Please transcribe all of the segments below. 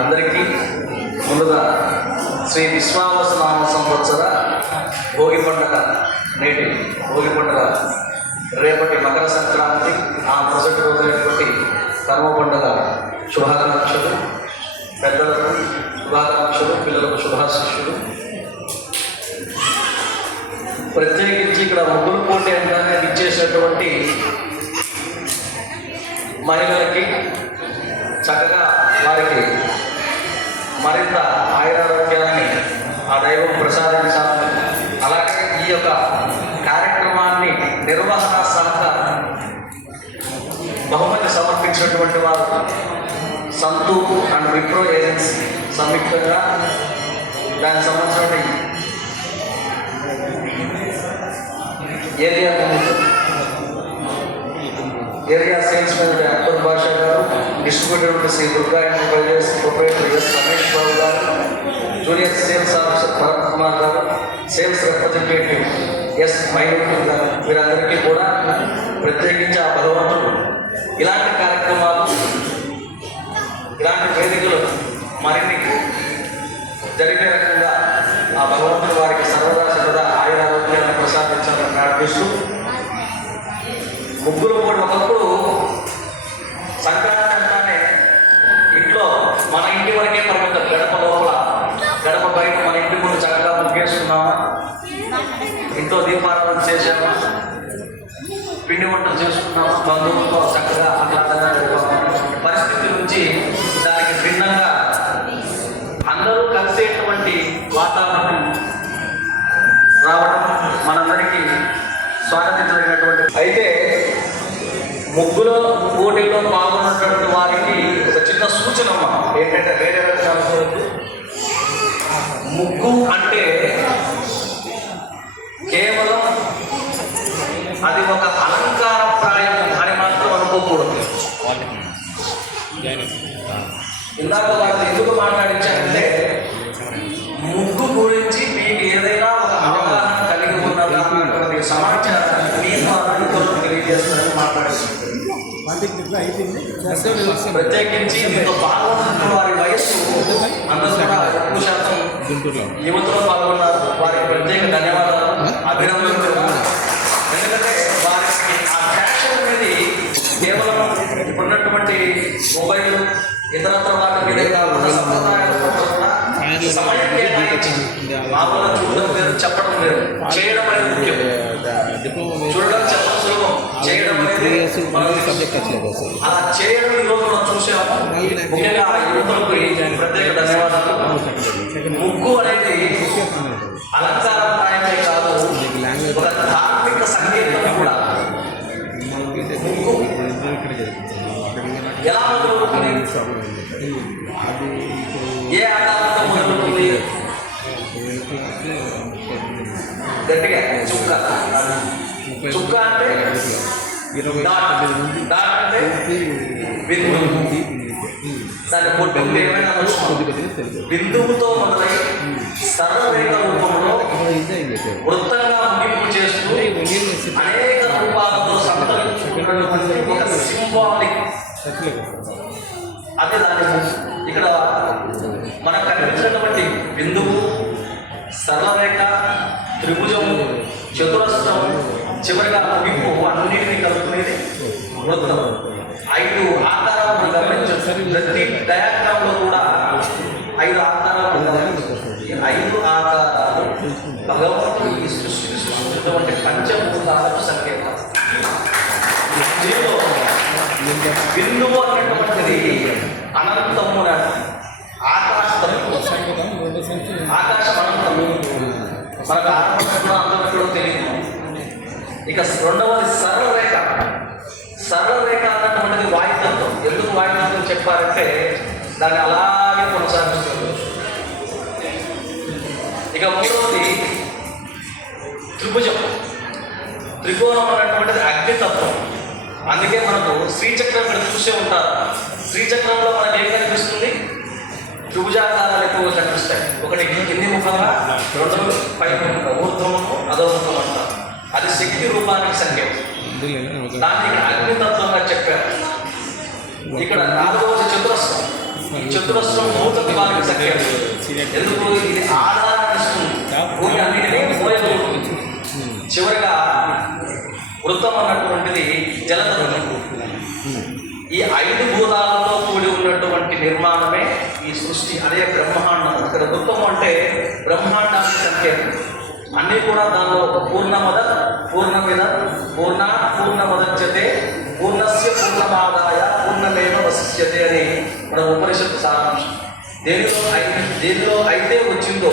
అందరికీ ముందుగా శ్రీ విశ్వావసనామ సంవత్సర భోగి పండుగ, నేటి భోగి పండుగ, రేపటి మకర సంక్రాంతి, ఆ మొదటి రోజైనటువంటి కర్మ పండుగ శుభాకాంక్షలు. పెద్దలకు శుభాకాంక్షలు, పిల్లలకు శుభాశిష్యులు. ప్రత్యేకించి ఇక్కడ ముగ్గురు పోటీ అంటానే ఇచ్చేసినటువంటి మహిళలకి చక్కగా వారికి మరింత ఆయురారోగ్యాన్ని ఆ దైవం ప్రసాదించాలని, అలాగే ఈ యొక్క కార్యక్రమాన్ని నిర్వహణ సహకార బహుమతి సమర్పించినటువంటి వారు సంతు అండ్ విప్రో ఏజెన్సీ సంయుక్తంగా దానికి సంబంధించిన area sales manager Abdul Basha garu, distributor Sri Durga Enterprises proprietor S Ramesh Babu garu, junior sales officer Bharat Kumar garu, sales representative yes Mysore గారు, వీరందరికీ కూడా ప్రత్యేకించి ఆ భగవంతుడు ఇలాంటి కార్యక్రమాలు, ఇలాంటి వేదికలు మరిన్ని జరిగే రకంగా ఆ భగవంతుడు వారికి సర్వదా ఆయురారోగ్యాలను ప్రసాదించాలని ప్రార్థిస్తూ, ముగ్గురు కూడా ఒకప్పుడు సంక్రాంతి అంటానే ఇంట్లో మన ఇంటి వరకే పరిమితం. గడప లోపల, గడప బయట మన ఇంటి ముందు చక్కగా ముగ్గేసుకున్నామా, ఇంట్లో దీపారాధన చేసామా, పిండి వంటలు చేసుకున్నామా, బంధువులతో చక్కగా ఆహ్లాదంగా గడిపామా. పరిస్థితి నుంచి దానికి భిన్నంగా అందరూ కలిసేటువంటి వాతావరణం రావడం మనందరికీ స్వాగతించదగినటువంటి. అయితే ముగ్గుల పోటీలో పాల్గొన్నటువంటి వారికి ఒక చిన్న సూచన ఏంటంటే, వేరే రకాల ముగ్గు అంటే కేవలం అది ఒక అలంకారప్రాయం అని మాత్రం అనుకోకూడదు. ఇందాక వాళ్ళు ఎందుకు మాట్లాడించారంటే, ముగ్గు గురించి మీకు ఏదైనా ఒక అవగాహన కలిగి ఉన్నదా అన్నటువంటి సమాచారాన్ని మీ ద్వారా తెలియజేస్తారని మాట్లాడుతున్నారు. ప్రత్యేకించి దీంతో పాల్గొన్న వారి వయస్సు అందరూ కూడా ఎక్కువ శాతం యువతలో పాల్గొన్నారు. వారికి ప్రత్యేక ధన్యవాదాలు, అభినందనలు కూడా. ఎందుకంటే వారికి ఆ ఫ్యాషన్ అనేది కేవలం ఇప్పుడున్నటువంటి మొబైల్ ఇతరత్ర వాటి మీద కాకుండా సంప్రదాయాల పట్ల కూడా సమయం కేటాయించి మామూలుగా చూడడం వేరు, చెప్పడం వేరు, చేయడం అనేది ముఖ్యం. చూడడం చెప్పడం సులభం, చేయడం అనేది అలా చేయడం ఈరోజు మనం చూసాము. ముఖ్యంగా ఆ యువకులకు ప్రత్యేక ధన్యవాదాలు. ముగ్గు అనేది అలంకారప్రాయమే కాదు, ఒక ధార్మిక సంగీతం కూడా. ముగ్గు ఎలా మొదలవుతుంది, ఏ ఆధారంతో మొదలవుతుంది? గట్టిగా చుక్క. చుక్క అంటే బిందువుతో మొదలై సర్వరేఖ రూపంలో వృత్తంగా ముగింపు చేస్తూ అనేక రూపాలతో సంతరించుకున్నటువంటి ఒక సింబాలిక్, అదే దాని ఇక్కడ మనకు కనిపించినటువంటి బిందువు, సరళరేఖ, త్రిభుజము, చతురస్రము, చివరిగా ముగింపు అన్నింటినీ కలుపుకునేది వృత్తం. 5 ఆకారాలను గమనించారు. ప్రతి డయాగ్రామ్ లో కూడా 5 ఆకారాలు ఉన్నాయి. ఈ 5 ఆకారాలు భగవంతుడు ఈ సృష్టికి సృష్టించినటువంటి పంచభూతాలకు సంకేతం. దీనిలో బిందువు అన్నటువంటిది అనంతము, ఆకాశం అనంతము. మనకు ఆత్మ అంతలో తెలియదు. ఇక రెండవది సరళరేఖ. సరళరేఖ అన్నటువంటిది వాయుతత్వం. ఎందుకు వాయుతత్వం చెప్పారంటే, దాన్ని అలాగే కొనసాగిస్తుంది. ఇక మూడవది త్రిభుజం. త్రికోణం అన్నటువంటిది అగ్నితత్వం. అందుకే మనకు శ్రీచక్రం ఇక్కడ చూసే ఉంటారు. శ్రీచక్రంలో మనకు ఏం కనిపిస్తుంది? త్రిభుజాకారాలు ఎక్కువగా కనిపిస్తాయి. ఒకటి కింది ముఖంగా, రెండవది పై ముఖంగా, ఊర్ధ్వముఖం, అధోముఖం అంటారు. అది శక్తి రూపానికి సంకేతం. దాన్ని ఇక్కడ అగ్నితత్వంగా చెప్పారు. ఇక్కడ 4వ చతురస్రం. ఈ చతురస్రం భూత దివానికి సంఖ్య. ఎందుకు? ఇది ఆధారాన్ని ఇస్తుంది, భూమి అన్నిటినీ మోయగలుగుతుంది. చివరిగా వృత్తం అన్నటువంటిది జలతత్వం. ఈ 5 భూతాలతో కూడి ఉన్నటువంటి నిర్మాణమే ఈ సృష్టి, అదే బ్రహ్మాండం. ఇక్కడ వృత్తం అంటే బ్రహ్మాండానికి సంకేతం. అన్నీ కూడా దానిలో పూర్ణమద పూర్ణమిద పూర్ణముదచ్యతే పూర్ణస్య పూర్ణమాదాయ పూర్ణమేవ వశిష్యతే అని మన ఉపనిషత్తు సారాంశం. దేనిలో అయితే వచ్చిందో,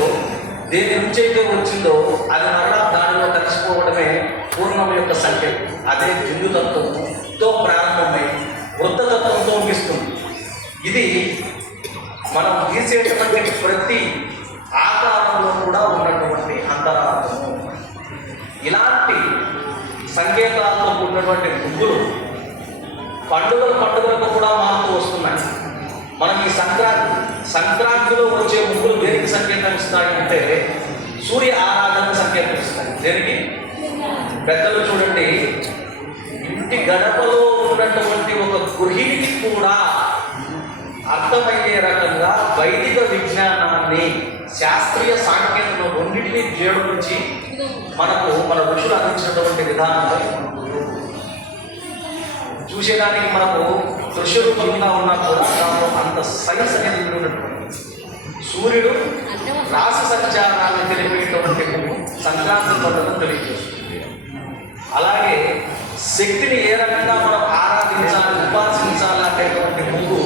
దేని నుంచి అయితే వచ్చిందో అది మరలా దానిలో కలిసిపోవడమే పూర్ణం యొక్క సంకేతం. అదే బిందుతత్వంతో ప్రారంభమై వృత్తతత్వంతో ముగిస్తుంది. ఇది మనం గీసేటటువంటి ప్రతి ఆకారంలో కూడా ఉన్నటువంటి అంతరార్థము. ఇలాంటి సంకేతాలతో కూడినటువంటి ముగ్గులు పండుగలకు కూడా మారుతూ వస్తున్నాయి. మనం ఈ సంక్రాంతిలో వచ్చే ముగ్గులు దేనికి సంకేతం ఇస్తాయి అంటే సూర్య ఆరాధనకు సంకేతం ఇస్తాయి. దేనికి? పెద్దలు చూడండి, ఇంటి గడపలో ఉన్నటువంటి ఒక గృహిణికి కూడా అర్థమయ్యే రకంగా వైదిక విజ్ఞానాన్ని, శాస్త్రీయ సాంకేతిక రెండింటినీ జోడించి మన ఋషులు అందించినటువంటి విధానంలో చూసేదానికి మనకు దృశ్య రూపంగా ఉన్నా కూడా దాంట్లో అంత సైన్స్ అనేది ఉన్నటువంటి సూర్యుడు రాశి సంచారాన్ని తెలిపేటువంటి సంక్రాంతి పద్ధతిని తెలియజేస్తుంది. అలాగే శక్తిని ఏ రకంగా మనం ఆరాధించాలి, ఉపాసించాలి అనేటువంటి ముందు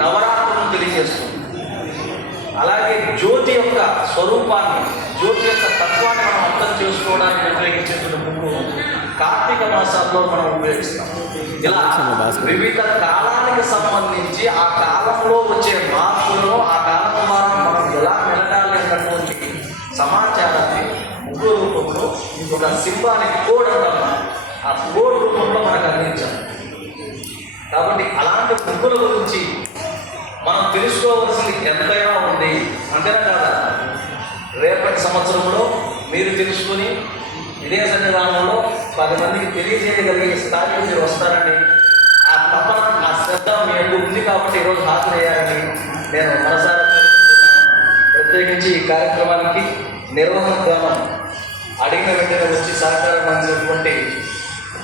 నవరాత్రులను తెలియజేస్తుంది. అలాగే జ్యోతి యొక్క స్వరూపాన్ని, జ్యోతి యొక్క తత్వాన్ని మనం అర్థం చేసుకోవడానికి ఉపయోగించేటువంటి ముందు కార్తీక మాసాల్లో మనం ఉపయోగిస్తాం. ఇలా వివిధ కాలానికి సంబంధించి ఆ కాలంలో వచ్చే మార్పులను, ఆ కాలం ద్వారా మనం ఎలా మెలగాలి అన్నటువంటి సమాచారాన్ని ముగ్గు రూపంలో ఒక సింబాలిక్ కోడ్ అంటాం, ఆ కోడ్ రూపంలో మనకు అందించాలి. కాబట్టి అలాంటి ముగ్గుల గురించి మనం తెలుసుకోవాల్సింది ఎంతైనా ఉంది. అంతేనా కాదా? రేపటి సంవత్సరంలో మీరు తెలుసుకుని ఇదే సన్నిధానంలో 10 మందికి తెలియజేయగలిగే స్థాయికి మీరు వస్తారని, ఆ తపన, ఆ శ్రద్ధ మీకు ఉంది కాబట్టి ఈరోజు హాజరయ్యారని నేను మనసారా ప్రత్యేకించి ఈ కార్యక్రమానికి నిర్వహణ గానం అడిగిన వెంటనే వచ్చి సహకారం అందించినటువంటి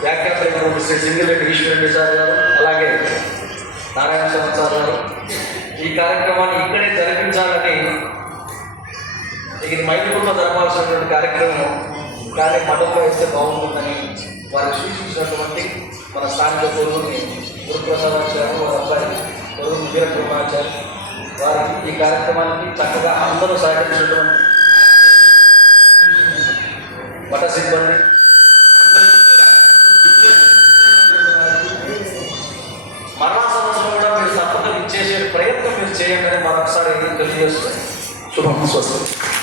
వ్యాఖ్యాత శ్రీ సింగిరెడ్డి ఈశ్వరెడ్డి సార్ గారు, అలాగే నారాయణ స్వామి సార్ గారు ఈ కార్యక్రమాన్ని ఇక్కడే జరిపించాలని, ఇది మైదుగురులో జరపాల్సినటువంటి కార్యక్రమం కానీ మఠంలో వేస్తే బాగుంటుందని వారు సూచించినటువంటి మన స్థానిక గురువుని గురుప్రసాదాచార్య, వారి అబ్బాయి గురువు వీరబ్రహ్మాచార్య వారికి ఈ కార్యక్రమానికి చక్కగా అందరూ సహకరించినటువంటి మఠ సిబ్బంది మరణ సంవత్సరం కూడా మీరు తప్పక ఇచ్చేసే ప్రయత్నం మీరు చేయండి అని మరొకసారి తెలియజేస్తుంది. శుభం స్వస్తి.